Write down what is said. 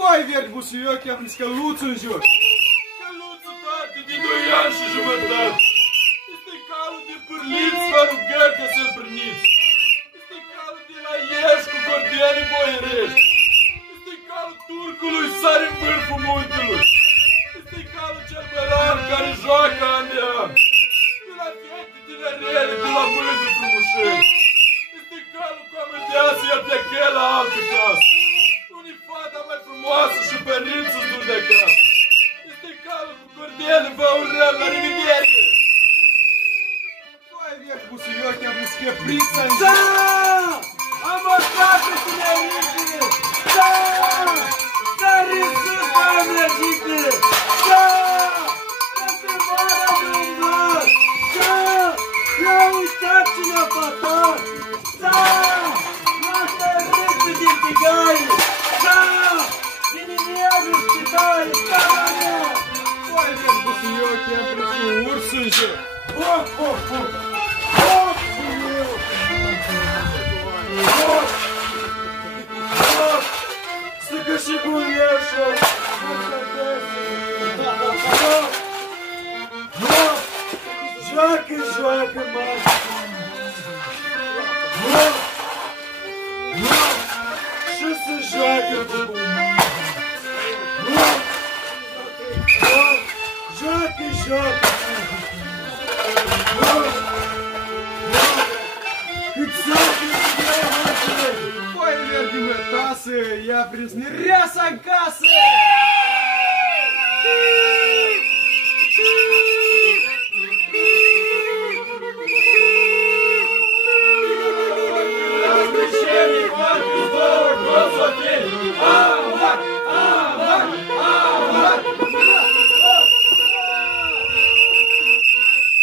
Vai, verde busuioc, am prins căluțul în joc. Căluțul, tati, din 2 ani și jumătate. Este calul de pârliți, vă rugăm că să-l priniți. Este calul de la Ieși cu cordienii boierești. Este calul turcului, sare în vârful muntelui. Este calul cel belar care joacă an de an. De la fete tinerele, de la mândri frumușeli. Este calul cu amândeasă, iar plecă la altă casă. Unii fata mai frumoasă și părinții-ți duci de acasă. Este calul cu cordienii, vă urăm, la revedere! Vai, verde busuioc, am prins căprița în joc. Da! Am măscat pe tineritele! Da! Sări sus, doamne-jite! Da! Să se moară de un băr! Da! N-a uitat cine a pătat! Da! N-a tărât din tigaie! Da! Din ineagul spitale! Da, mea! Vai, verde busuioc, am prins un urs în joc. Hop, hop, hop! Hop, meu! Hop! Hop! Stă și buieșă! Hop! Hop! Joacă, joacă, mașă! Hop! Hop! Și să joacă cu bumașă! Hop! Hop! Joacă, joacă! Vai, verde mătasă, i-a prins nereasa în casă! Las prișenii, fac două, toți o